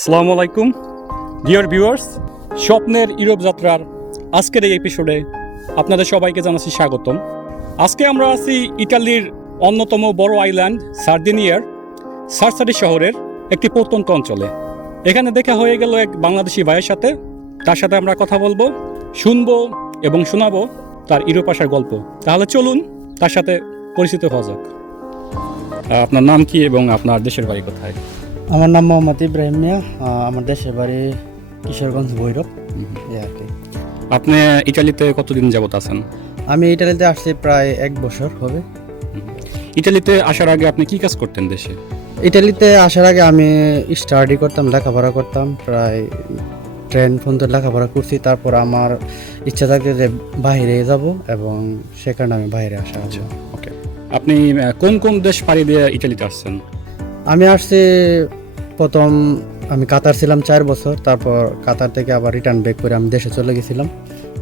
আসসালামু আলাইকুম dear viewers, স্বপ্নের ইউরোপ যাত্রার আজকের এই এপিসোডে আপনাদের সবাইকে জানাচ্ছি স্বাগতম। আজকে আমরা আছি ইটালির অন্যতম বড় আইল্যান্ড সার্দিনিয়ার সার্সারি শহরের একটি প্রত্যন্ত অঞ্চলে। এখানে দেখা হয়ে গেল এক বাংলাদেশি ভাইয়ের সাথে। তার সাথে আমরা কথা বলবো, শুনবো এবং শোনাবো তার ইউরোপ আসার গল্প। তাহলে চলুন তার সাথে পরিচিত হওয়া যাক। আপনার নাম কি এবং আপনার দেশের বাড়ি কোথায়? আমার নাম মোহাম্মদ ইব্রাহিম মিয়া। আমার দেশের বাড়ি কিশোরগঞ্জ ভৈরব। আর কি। আপনি ইটালিতে কতদিন যাবত আছেন? আমি ইটালিতে আসছি প্রায় 1 বছর হবে। ইটালিতে আসার আগে আপনি কি কাজ করতেন দেশে? ইটালিতে আসার আগে আমি স্টাডি করতাম, লেখাপড়া করতাম, প্রায় 10 পর্যন্ত লেখাপড়া করছি। তারপর আমার ইচ্ছা থাকে যে বাইরে যাব এবং সেখানে আমি বাইরে আসা। ওকে, আপনি কোন কোন দেশ পাড়ি দিয়ে ইটালিতে আসছেন? আমি আসছি প্রথম আমি কাতার ছিলাম 4 বছর। তারপর কাতার থেকে আবার রিটার্ন ব্যাক করে আমি দেশে চলে গেছিলাম।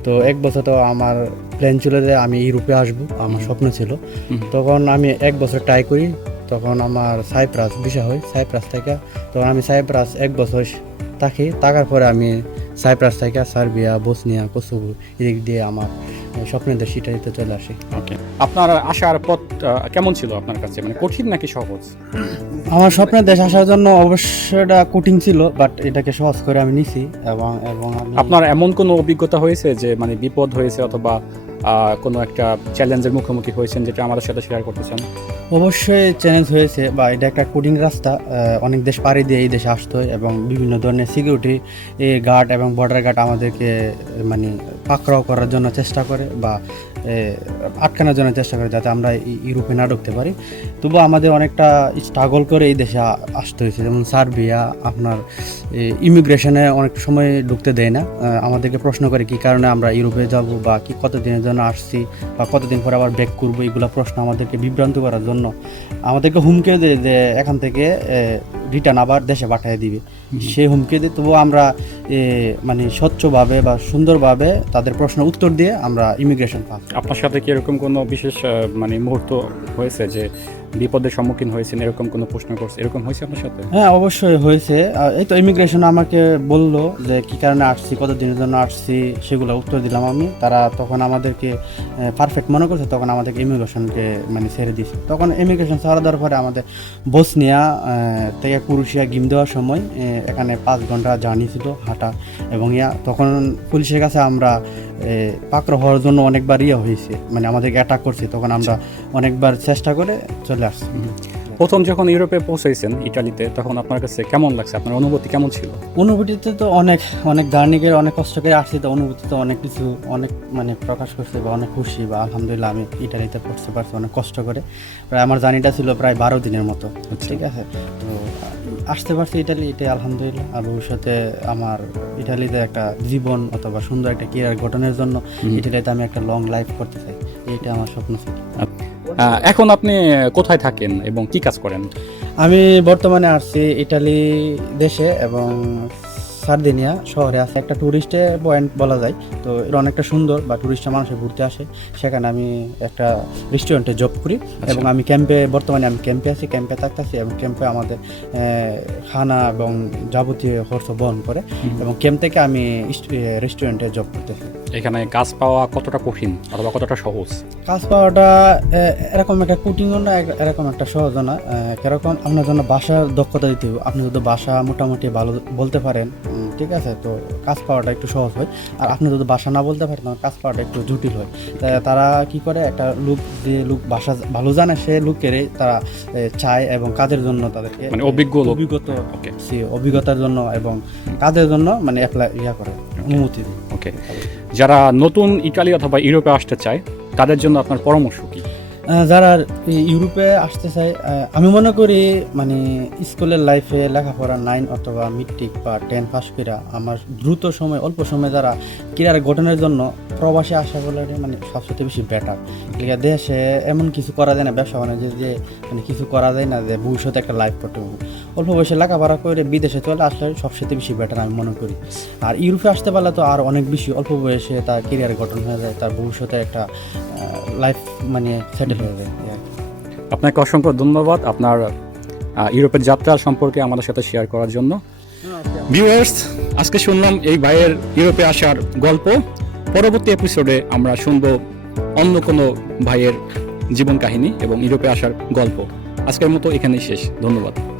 তো 1 বছর তো আমার প্ল্যান ছিল যে আমি ইউরোপে আসবো, আমার স্বপ্ন ছিল। তখন আমি 1 বছর ট্রাই করি। তখন আমার সাইপ্রাস ভিসা হয়, সাইপ্রাস থেকে। তখন আমি সাইপ্রাস 1 বছর থাকার পরে আমি সাইপ্রাস থেকে সার্বিয়া, বসনিয়া, কোসোভো এদিক দিয়ে আমার স্বপ্নের দেশ ইটালিতে চলে আসি। ওকে, আপনার আসার পথ কেমন ছিল আপনার কাছে, মানে কঠিন নাকি সহজ? আমার স্বপ্নের দেশ আসার জন্য অবশ্যই এটা কঠিন ছিল, বাট এটাকে সহজ করে আমি নিছি। এবং আমি আপনার এমন কোনো অভিজ্ঞতা হয়েছে যে মানে বিপদ হয়েছে অথবা কোনো একটা চ্যালেঞ্জের মুখোমুখি হয়েছেন যেটা আমাদের সাথে শেয়ার করতে চান? অবশ্যই চ্যালেঞ্জ হয়েছে, বা এটা একটা কঠিন রাস্তা। অনেক দেশ পাড়ি দিয়ে এই দেশে আসতে হয় এবং বিভিন্ন ধরনের সিকিউরিটি গার্ড এবং বর্ডার গার্ড আমাদেরকে মানে পাকড়াও করার জন্য চেষ্টা করে বা আটকানোর জন্য চেষ্টা করে যাতে আমরা ইউরোপে না ঢুকতে পারি। তবু আমাদের অনেকটা স্ট্রাগল করে এই দেশে আসতে হয়েছে। যেমন সার্বিয়া আপনার ইমিগ্রেশনে অনেক সময় ঢুকতে দেয় না, আমাদেরকে প্রশ্ন করে কী কারণে আমরা ইউরোপে যাব বা কি কতদিনের জন্য আসছি বা কতদিন পরে আবার ব্যাক করবো। এগুলো প্রশ্ন আমাদেরকে বিভ্রান্ত করার জন্য আমাদেরকে হুমকি দেয় যে এখান থেকে রিটার্ন আবার দেশে পাঠিয়ে দিবে। সে হুমকি দিয়ে তবুও আমরা মানে স্বচ্ছভাবে বা সুন্দরভাবে তাদের প্রশ্ন উত্তর দিয়ে আমরা ইমিগ্রেশন পাই। আপনার সাথে কি এরকম কোনো বিশেষ মানে মুহূর্ত হয়েছে যে বিপদের সম্মুখীন হয়েছেন, এরকম কোনো প্রশ্ন করছে, এরকম হয়েছে আপনার সাথে? হ্যাঁ, অবশ্যই হয়েছে। এই তো ইমিগ্রেশন আমাকে বললো যে কী কারণে আসছি, কতদিনের জন্য আসছি, সেগুলো উত্তর দিলাম আমি। তারা তখন আমাদেরকে পারফেক্ট মনে করছে, তখন আমাদেরকে ইমিগ্রেশনকে মানে ছেড়ে দিয়েছে। তখন ইমিগ্রেশন ছাড়া দেওয়ার পরে আমাদের বসনিয়া থেকে ক্রোয়েশিয়া গিম দেওয়ার সময় এখানে 5 ঘন্টা জার্নি ছিল হাঁটা এবং তখন পুলিশের কাছে আমরা পাকড়াও হওয়ার জন্য অনেকবার হয়েছে, মানে আমাদেরকে অ্যাটাক করছে। তখন আমরা অনেকবার চেষ্টা করে চলে আসছি। প্রথম যখন ইউরোপে পৌঁছাইছেন ইটালিতে, তখন আপনার কাছে কেমন লাগছে? আপনার অনুভূতি কেমন ছিল? অনুভূতিতে তো অনেক জার্নি করে অনেক কষ্ট করে আসছি। তো অনুভূতিতে অনেক কিছু অনেক মানে প্রকাশ করছে বা অনেক খুশি বা আলহামদুলিল্লাহ আমি ইটালিতে পড়তে পারছি অনেক কষ্ট করে। প্রায় আমার জার্নিটা ছিল প্রায় 12 দিনের মতো। ঠিক আছে, তো আসতে পারছি ইটালি, এটাই আলহামদুলিল্লাহ। আর ভবিষ্যতে আমার ইটালিতে একটা জীবন অথবা সুন্দর একটা কেরিয়ার গঠনের জন্য ইটালিতে আমি একটা লং লাইফ করতে চাই, এইটা আমার স্বপ্ন ছিল। এখন আপনি কোথায় থাকেন এবং কি কাজ করেন? আমি বর্তমানে আসছি ইটালি দেশে এবং সার্দিনিয়া শহরে আছে একটা টুরিস্ট পয়েন্ট বলা যায়। তো এটা অনেকটা সুন্দর বা টুরিস্টরা মানুষে ঘুরতে আসে। সেখানে আমি একটা রেস্টুরেন্টে জব করি এবং আমি বর্তমানে আমি ক্যাম্পে আছি, ক্যাম্পে থাকতেছি এবং ক্যাম্পে আমাদের খানা এবং যাবতীয় খরচ বহন করে এবং ক্যাম্প থেকে আমি রেস্টুরেন্টে জব করতেছি। এখানে কাজ পাওয়া কতটা কঠিন অথবা কতটা সহজ? কাজ পাওয়াটা এরকম একটা কঠিনও না, এরকম একটা সহজও না। কিরকম আপনার জন্য ভাষার দক্ষতা দিতে হবে। আপনি যদি ভাষা মোটামুটি ভালো বলতে পারেন, ঠিক আছে, তো কাজ পাওয়াটা একটু সহজ হয়। আর আপনি যদি ভাষা না বলতে পারেন তখন কাজ পাওয়াটা একটু জটিল হয়। তারা কি করে, একটা লোক ভাষা ভালো জানে সে লোকের তারা চায় এবং কাজের জন্য তাদেরকে মানে অভিজ্ঞতার জন্য এবং কাজের জন্য মানে অ্যাপ্লাই করে অনুমতি দেয়। ওকে, যারা নতুন ইটালি অথবা ইউরোপে আসতে চায় তাদের জন্য আপনার পরামর্শ কি? যারা ইউরোপে আসতে চায়, আমি মনে করি মানে স্কুলের লাইফে লেখাপড়া 9 অথবা মেট্রিক বা 10 পাস করে আমার দ্রুত সময় অল্প সময় যারা কেরিয়ার গঠনের জন্য প্রবাসে আসা বলে মানে সবচেয়ে বেশি বেটার। দেশে এমন কিছু করা যায় না, ব্যবসা বাণিজ্য যে মানে কিছু করা যায় না যে ভবিষ্যতে একটা লাইফ করতে হবে। অল্প বয়সে লেখাপড়া করে বিদেশে চলে আসলে সবচেয়ে বেশি বেটার আমি মনে করি। আর ইউরোপে আসতে পারলে তো আর অনেক বেশি অল্প বয়সে তার কেরিয়ার গঠন হয়ে যায়, তার ভবিষ্যতে একটা লাইফ মানে সেটেল হয়ে যায়। আপনাকে অসংখ্য ধন্যবাদ আপনার ইউরোপের যাত্রা সম্পর্কে আমাদের সাথে শেয়ার করার জন্য। ভিউয়ার্স, আজকে শুনলাম এই ভাইয়ের ইউরোপে আসার গল্প। পরবর্তী এপিসোডে আমরা শুনবো অন্য কোনো ভাইয়ের জীবন কাহিনী এবং ইউরোপে আসার গল্প। আজকের মতো এখানেই শেষ। ধন্যবাদ।